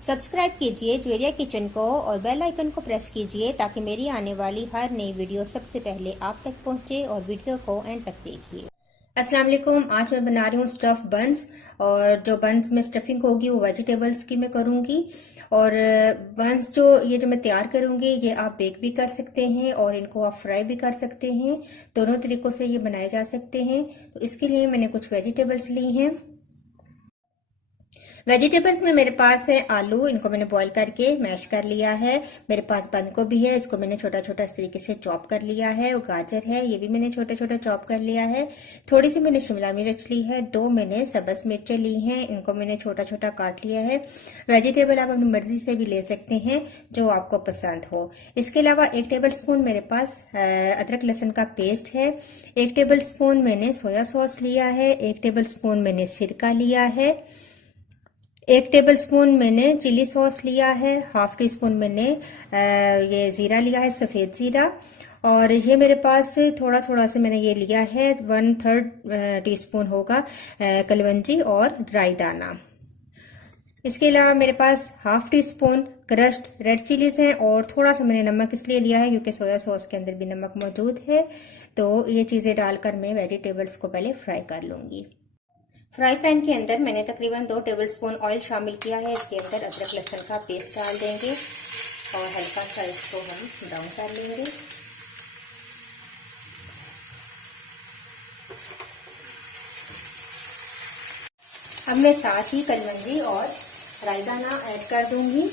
Subscribe कीजिए Javeria kitchen को और बेल आइकन को प्रेस कीजिए ताकि मेरी आने वाली हर नई वीडियो सबसे पहले आप तक पहुंचे और वीडियो को एंड तक देखिए। अस्सलाम वालेकुम। आज मैं बना रही हूँ स्टफ बंस और जो बंस में स्टफिंग होगी वो वेजिटेबल्स की मैं करूँगी। और बंस जो मैं तैयार करूँगी ये आप बेक भी कर सकते हैं और इनको आप फ्राई भी कर सकते हैं। दोनों तरीक़ों से ये बनाए जा सकते हैं। तो इसके लिए मैंने कुछ वेजिटेबल्स ली हैं। वेजिटेबल्स में मेरे पास है आलू, इनको मैंने बॉईल करके मैश कर लिया है। मेरे पास बंद गोभी है, इसको मैंने छोटा छोटा इस तरीके से चॉप कर लिया है। और गाजर है, ये भी मैंने छोटा छोटा चॉप कर लिया है। थोड़ी सी मैंने शिमला मिर्च ली है। 2 मैंने सब्ज मिर्चें ली हैं, इनको मैंने छोटा छोटा काट लिया है। वेजिटेबल आप अपनी मर्जी से भी ले सकते हैं जो आपको पसंद हो। इसके अलावा 1 टेबल स्पून मेरे पास अदरक लहसुन का पेस्ट है। 1 टेबल स्पून मैंने सोया सॉस लिया है। 1 टेबल स्पून मैंने सिरका लिया है। 1 टेबल स्पून मैंने चिली सॉस लिया है। हाफ टी स्पून मैंने ये ज़ीरा लिया है, सफ़ेद ज़ीरा। और ये मेरे पास थोड़ा थोड़ा से मैंने ये लिया है, 1/3 टीस्पून होगा कलवंजी और ड्राई दाना। इसके अलावा मेरे पास half teaspoon crushed red chillies हैं और थोड़ा सा मैंने नमक इसलिए लिया है क्योंकि सोया सॉस के अंदर भी नमक मौजूद है। तो ये चीज़ें डालकर मैं वेजिटेबल्स को पहले फ्राई कर लूँगी। फ्राई पैन के अंदर मैंने तकरीबन 2 टेबलस्पून ऑयल शामिल किया है। इसके अंदर अदरक लहसुन का पेस्ट डाल देंगे और हल्का सा इसको हम ब्राउन कर लेंगे। अब मैं साथ ही कलवंजी और राई दाना ऐड कर दूंगी।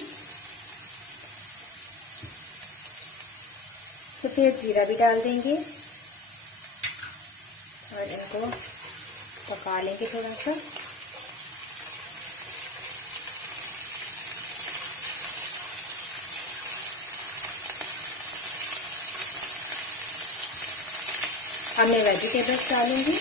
सफ़ेद ज़ीरा भी डाल देंगे और इनको पका लेंगे थोड़ा सा। अब मैं वेजिटेबल्स डालूंगी।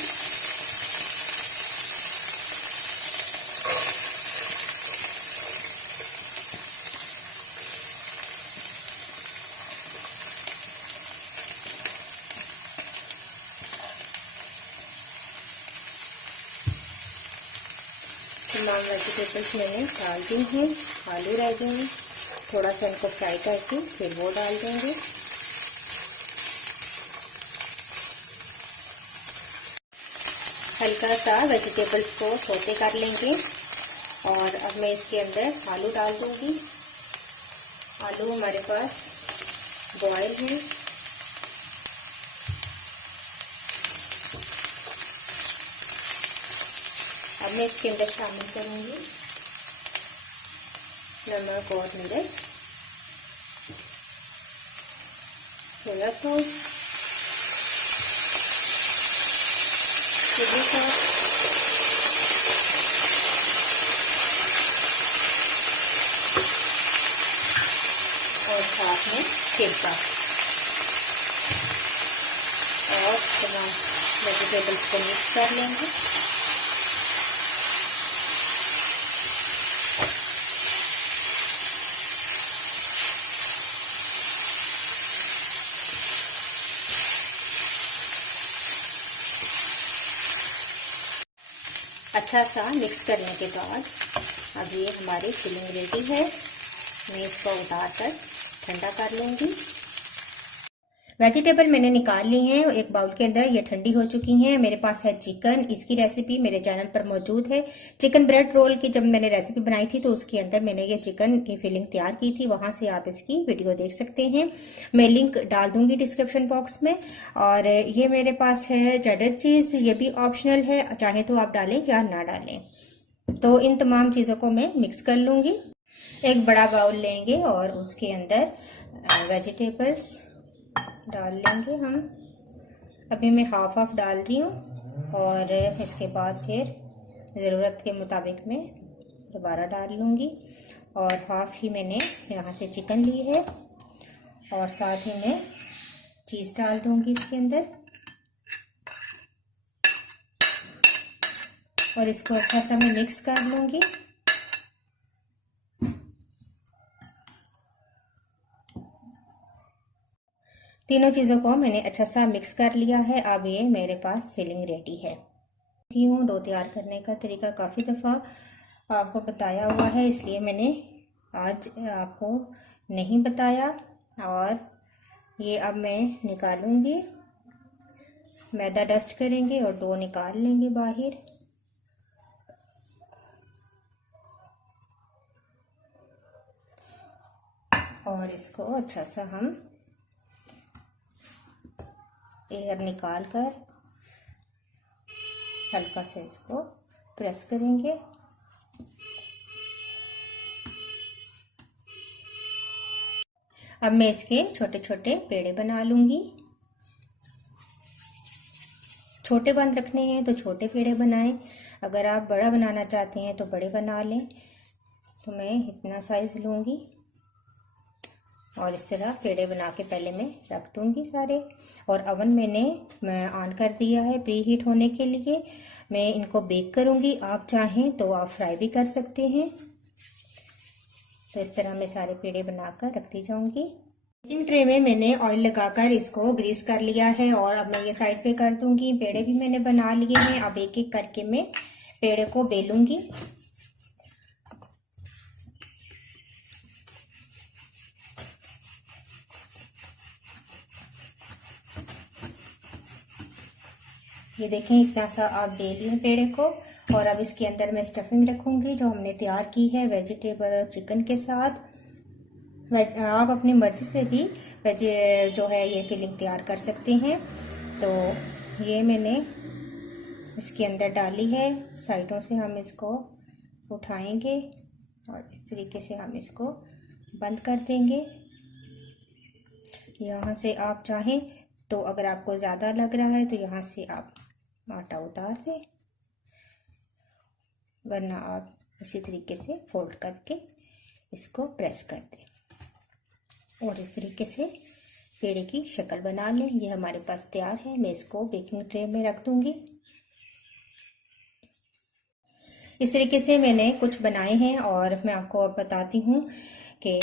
तमाम वेजिटेबल्स मैंने डाल दी हैं। आलू रह गए हैं, थोड़ा सा इनको फ्राई करके फिर वो डाल देंगे। हल्का सा वेजिटेबल्स को सौते कर लेंगे और अब मैं इसके अंदर आलू डाल दूंगी। आलू हमारे पास बॉयल है। अब मैं इसके अंदर शामिल करूंगी नमक और मिर्च, सोया सॉस, चिली सॉस, और साथ में सिरका और तमाम वेजिटेबल्स को मिक्स कर लेंगे। अच्छा सा मिक्स करने के बाद अब ये हमारी फिलिंग रेडी है। मैं इसको उतार कर ठंडा कर लूँगी। वेजिटेबल मैंने निकाल ली हैं एक बाउल के अंदर, ये ठंडी हो चुकी हैं। मेरे पास है चिकन, इसकी रेसिपी मेरे चैनल पर मौजूद है। चिकन ब्रेड रोल की जब मैंने रेसिपी बनाई थी तो उसके अंदर मैंने ये चिकन की फिलिंग तैयार की थी, वहां से आप इसकी वीडियो देख सकते हैं। मैं लिंक डाल दूंगी डिस्क्रिप्शन बॉक्स में। और ये मेरे पास है चेडर चीज़, ये भी ऑप्शनल है, चाहे तो आप डालें या ना डालें। तो इन तमाम चीज़ों को मैं मिक्स कर लूँगी। एक बड़ा बाउल लेंगे और उसके अंदर वेजिटेबल्स डाल लेंगे हम। अभी मैं हाफ हाफ डाल रही हूँ और इसके बाद फिर ज़रूरत के मुताबिक मैं दोबारा डाल लूँगी। और हाफ ही मैंने यहाँ से चिकन ली है और साथ ही मैं चीज़ डाल दूँगी इसके अंदर और इसको अच्छा सा मैं मिक्स कर लूँगी। तीनों चीज़ों को मैंने अच्छा सा मिक्स कर लिया है। अब ये मेरे पास फिलिंग रेडी है। डो तैयार करने का तरीका काफ़ी दफ़ा आपको बताया हुआ है, इसलिए मैंने आज आपको नहीं बताया। और ये अब मैं निकालूंगी, मैदा डस्ट करेंगे और डो निकाल लेंगे बाहर। और इसको अच्छा सा हम एयर निकाल कर हल्का से इसको प्रेस करेंगे। अब मैं इसके छोटे छोटे पेड़े बना लूंगी। छोटे बन रखने हैं तो छोटे पेड़े बनाएं, अगर आप बड़ा बनाना चाहते हैं तो बड़े बना लें। तो मैं इतना साइज लूंगी और इस तरह पेड़े बना के पहले मैं रख दूंगी सारे। और अवन मैं ऑन कर दिया है प्री हीट होने के लिए। मैं इनको बेक करूंगी, आप चाहें तो आप फ्राई भी कर सकते हैं। तो इस तरह मैं सारे पेड़े बनाकर रखती जाऊंगी। इन ट्रे में मैंने ऑयल लगाकर इसको ग्रीस कर लिया है और अब मैं ये साइड पे कर दूंगी। पेड़े भी मैंने बना लिए हैं। अब एक एक करके मैं पेड़े को बेलूंगी। ये देखें इतना सा आप बेल लें पेड़े को। और अब इसके अंदर मैं स्टफिंग रखूंगी जो हमने तैयार की है वेजिटेबल चिकन के साथ। आप अपनी मर्जी से भी जो है ये फिलिंग तैयार कर सकते हैं। तो ये मैंने इसके अंदर डाली है। साइडों से हम इसको उठाएंगे और इस तरीके से हम इसको बंद कर देंगे। यहाँ से आप चाहें तो अगर आपको ज़्यादा लग रहा है तो यहाँ से आप आटा उतार दें, वरना आप इसी तरीके से फोल्ड करके इसको प्रेस कर दें और इस तरीके से पेड़े की शक्ल बना लें। ये हमारे पास तैयार है। मैं इसको बेकिंग ट्रे में रख दूंगी। इस तरीके से मैंने कुछ बनाए हैं और मैं आपको अब बताती हूँ कि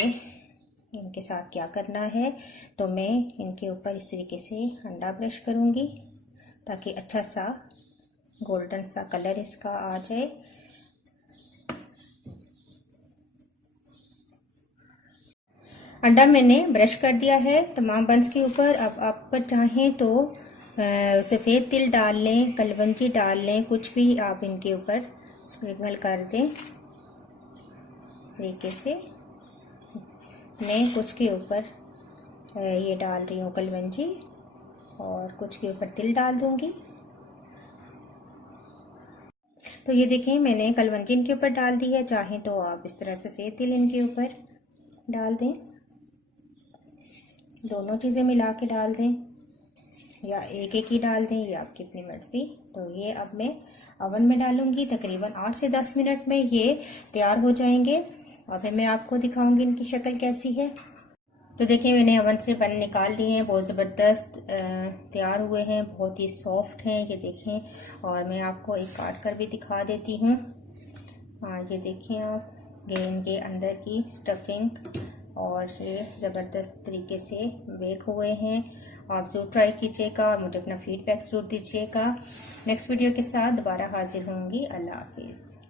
इनके साथ क्या करना है। तो मैं इनके ऊपर इस तरीके से अंडा ब्रश करूँगी ताकि अच्छा सा गोल्डन सा कलर इसका आ जाए। अंडा मैंने ब्रश कर दिया है तमाम बंस के ऊपर। अब आप चाहें तो सफ़ेद तिल डाल लें, कलवंजी डाल लें, कुछ भी आप इनके ऊपर स्प्रिंकल कर दें। इस तरीके से मैं कुछ के ऊपर ये डाल रही हूँ कलवंजी और कुछ के ऊपर तिल डाल दूंगी। तो ये देखें मैंने कलवंजी इनके ऊपर डाल दी है। चाहें तो आप इस तरह सफ़ेद तिल इनके ऊपर डाल दें, दोनों चीज़ें मिला के डाल दें या एक एक ही डाल दें, ये आपकी अपनी मर्ज़ी। तो ये अब मैं अवन में डालूंगी। तकरीबन 8 से 10 मिनट में ये तैयार हो जाएंगे और फिर मैं आपको दिखाऊंगी इनकी शक्ल कैसी है। तो देखिए मैंने अवन से बन निकाल लिए हैं, बहुत ज़बरदस्त तैयार हुए हैं, बहुत ही सॉफ्ट हैं ये देखें। और मैं आपको एक काट कर भी दिखा देती हूँ। हाँ ये देखें आप, ये इनके अंदर की स्टफिंग और ये ज़बरदस्त तरीके से बेक हुए हैं। आप ज़रूर ट्राई कीजिएगा और मुझे अपना फीडबैक ज़रूर दीजिएगा। नेक्स्ट वीडियो के साथ दोबारा हाजिर होंगी। अल्लाह हाफिज़।